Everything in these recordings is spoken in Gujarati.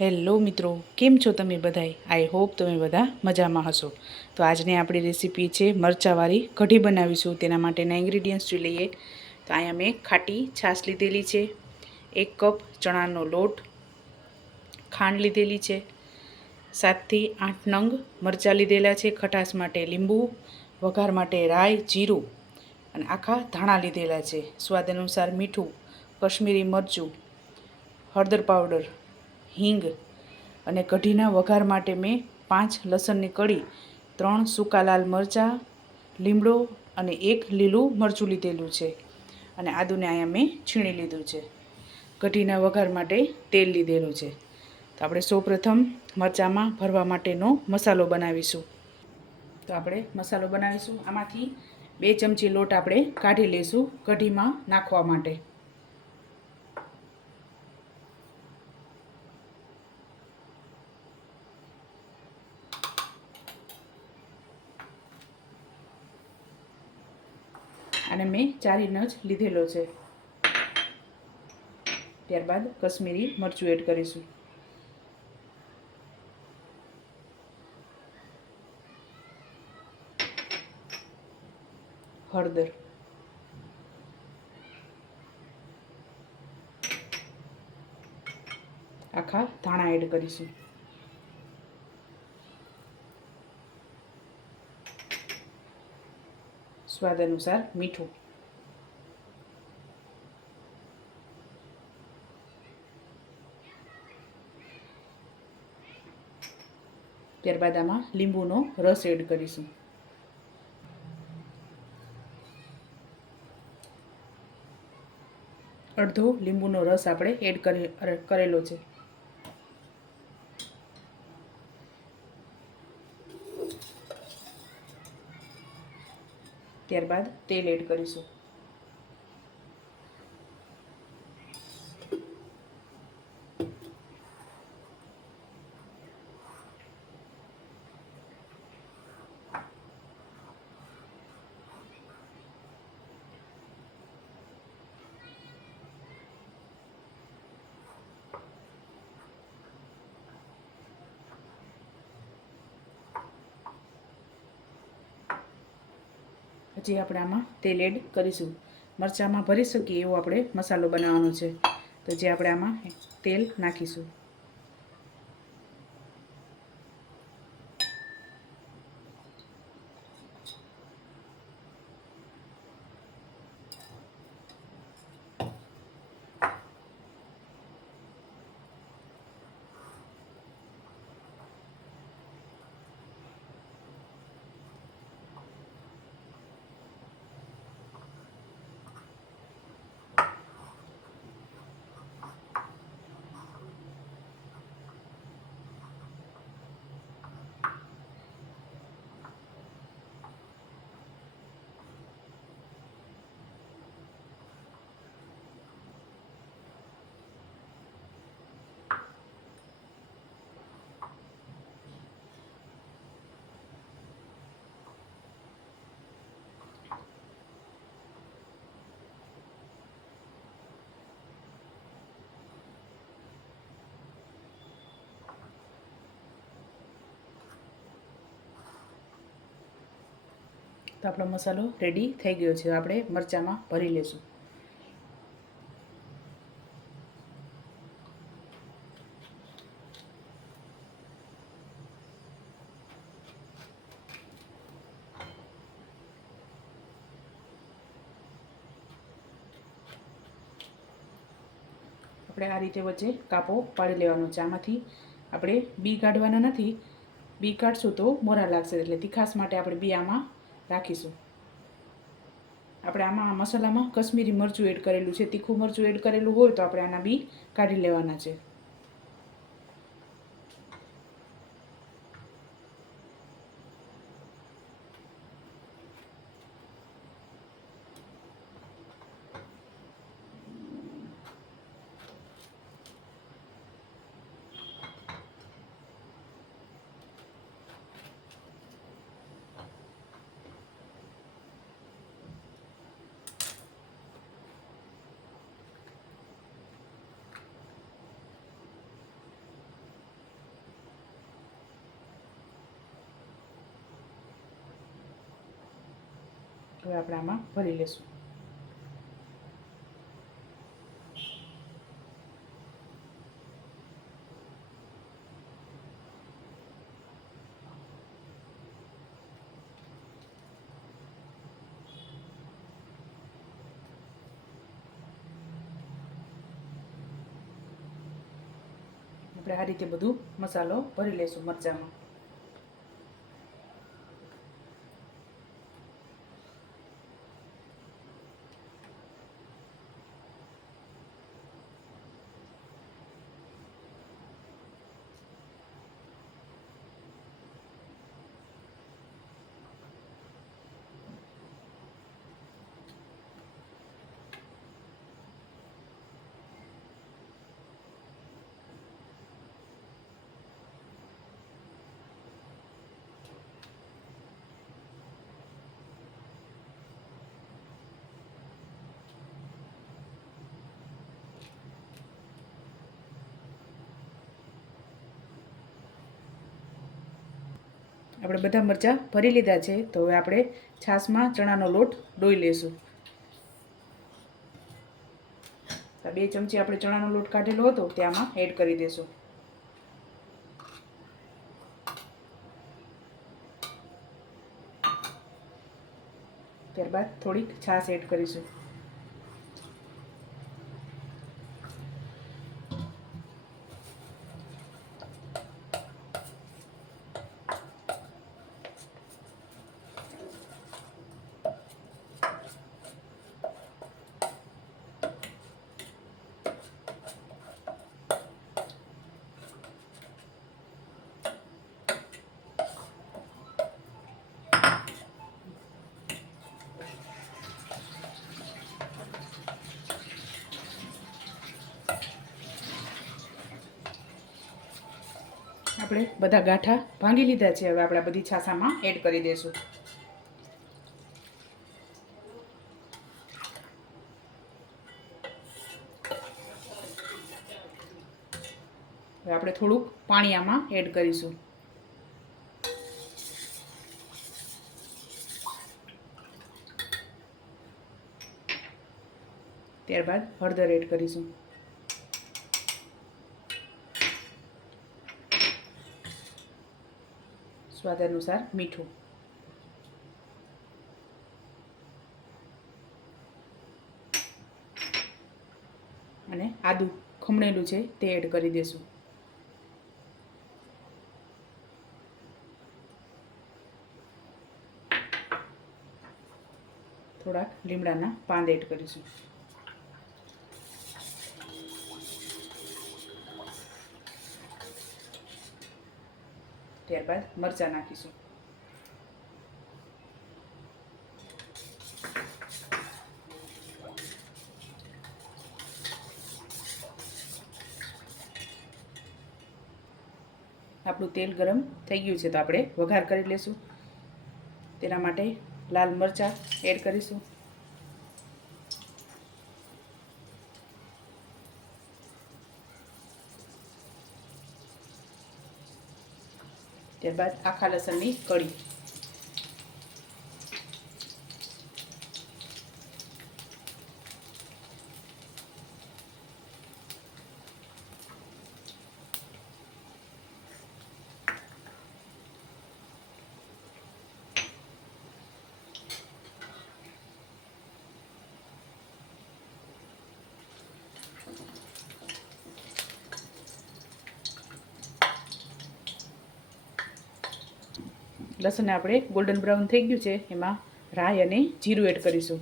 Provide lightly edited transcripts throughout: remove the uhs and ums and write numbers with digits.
હેલો મિત્રો, કેમ છો તમે બધાય? આઈ હોપ તમે બધા મજામાં હશો. તો આજની આપણી રેસીપી છે મરચાંવાળી કઢી બનાવીશું. તેના માટેના ઇન્ગ્રીડિયન્ટ્સ જોઈ લઈએ. તો અહીંયા મેં ખાટી છાશ લીધેલી છે, 1 કપ ચણાનો લોટ, ખાંડ લીધેલી છે, 7થી 8 નંગ મરચાં લીધેલા છે, ખટાશ માટે લીંબુ, વઘાર માટે રાઈ, જીરું અને આખા ધાણા લીધેલા છે, સ્વાદ અનુસાર મીઠું, કશ્મીરી મરચું, હળદર પાવડર, હિંગ અને કઢીના વઘાર માટે મેં 5 લસણની કળી, 3 સૂકા લાલ મરચાં, લીમડો અને 1 લીલું મરચું લીધેલું છે અને આદુને અહીંયા મેં છીણી લીધું છે. કઢીના વઘાર માટે તેલ લીધેલું છે. તો આપણે સૌપ્રથમ મરચાંમાં ભરવા માટેનો મસાલો બનાવીશું. તો આપણે મસાલો બનાવીશું. આમાંથી 2 ચમચી લોટ આપણે કાઢી લઈશું કઢીમાં નાખવા માટે. અને મેં ચારીને જ લીધેલો છે. ત્યારબાદ કશ્મીરી મરચું એડ કરીશું. હળદર, આખા ધાણા એડ કરીશું. સ્વાદ અનુસાર મીઠું. ત્યારબાદ આમાં લીંબુનો રસ એડ કરીશું. અડધો લીંબુનો રસ આપણે એડ કરેલો છે. ત્યારબાદ તેલ એડ કરીશું. હજી આપણે આમાં તેલ એડ કરીશું. મરચાંમાં ભરી શકીએ એવો આપણે મસાલો બનાવવાનો છે. તો જે આપણે આમાં તેલ નાખીશું. તો આપણો મસાલો રેડી થઈ ગયો છે. આપણે મરચાંમાં ભરી લેશું. આપણે આ રીતે વચ્ચે કાપો પાડી લેવાનો છે. આમાંથી આપણે બી કાઢવાના નથી. બી કાઢશું તો મોરા લાગશે, એટલે તીખાશ માટે આપણે બી આમાં રાખીશું. આપણે આમાં મસાલામાં કશ્મીરી મરચું એડ કરેલું છે. તીખું મરચું એડ કરેલું હોય તો આપણે આના બી કાઢી લેવાના છે. હવે આપણે આમાં ભરી લેશું. આપણે આ રીતે બધું મસાલો ભરી લેશું મરચાંમાં. આપણે બધા મરચાં ભરી લીધા છે. તો હવે આપણે છાશમાં ચણાનો લોટ ડોઈ લેશું. 2 ચમચી આપણે ચણાનો લોટ કાઢેલો હતો તે આમાં એડ કરી દેશું. ત્યારબાદ થોડીક છાશ એડ કરીશું. આપણે બધા ગાંઠા ભાંગી લીધા છે. હવે આપણે બધી છાશામાં એડ કરી દઈશું. હવે આપણે થોડુંક પાણી આમાં એડ કરીશું. ત્યારબાદ હળદર એડ કરીશું. સ્વાદ અનુસાર મીઠું. અને આદું ખમણેલું છે તે એડ કરી દેશું. થોડાક લીમડાના પાન એડ કરીશું. ત્યારબાદ મરચાં નાખીશું. આપણું તેલ ગરમ થઈ ગયું છે તો આપણે વઘાર કરી લેશું. તેના માટે લાલ મરચાં એડ કરીશું. ત્યારબાદ આખા લસણની કળી. લસણ આપણે ગોલ્ડન બ્રાઉન થઈ ગયું છે. એમાં રાઈ અને જીરું એડ કરીશું.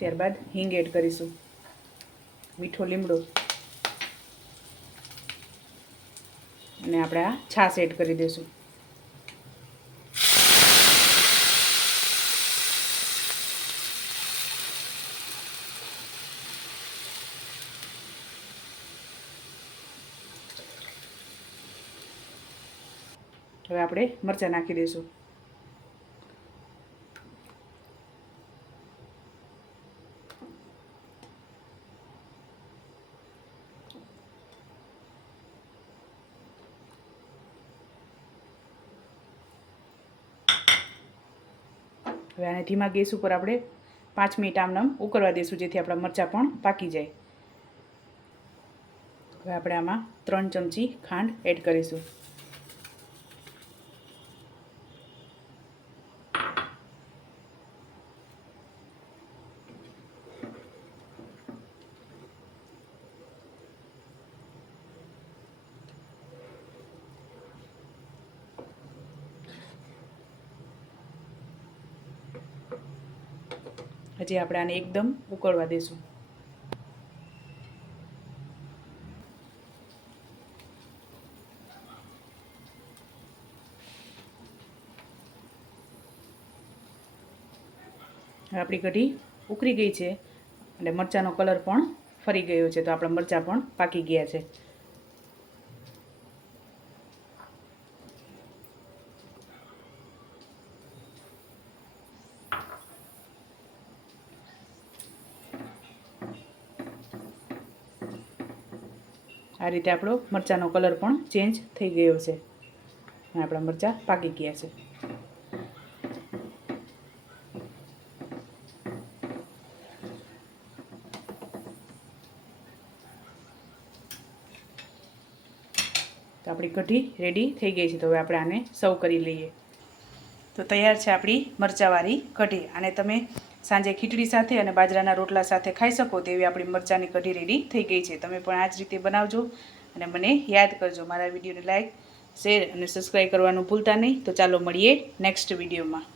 ત્યારબાદ હિંગ એડ કરીશું. મીઠો લીમડો અને આપણે આ છાશ એડ કરી દઈશું. હવે આપણે મરચાં નાખી દઈશું. હવે આને ધીમા ગેસ ઉપર આપણે 5 મિનિટ આમનામ ઉકળવા દઈશું, જેથી આપણા મરચાં પણ પાકી જાય. હવે આપણે આમાં 3 ચમચી ખાંડ એડ કરીશું. હજી આપણે આને એકદમ ઉકળવા દઈશું. આપણી કઢી ઉકળી ગઈ છે અને મરચાંનો કલર પણ ફરી ગયો છે, તો આપણા મરચાં પણ પાકી ગયા છે. આ રીતે આપણો મરચાંનો કલર પણ ચેન્જ થઈ ગયો છે અને આપણા મરચાં પાકી ગયા છે. તો આપણી કઢી રેડી થઈ ગઈ છે. તો હવે આપણે આને સર્વ કરી લઈએ. તો તૈયાર છે આપણી મરચાંવાળી કઢી. આને તમે સાંજે ખીચડી સાથે અને બાજરાના રોટલા સાથે ખાઈ શકો તેવી આપણી મરચાંની કઢી રેડી થઈ ગઈ છે. તમે પણ આ જ રીતે બનાવજો અને મને યાદ કરજો. મારા વિડીયોને લાઈક, શેર અને સબસ્ક્રાઈબ કરવાનું ભૂલતા નહીં. તો ચાલો મળીએ નેક્સ્ટ વિડીયોમાં.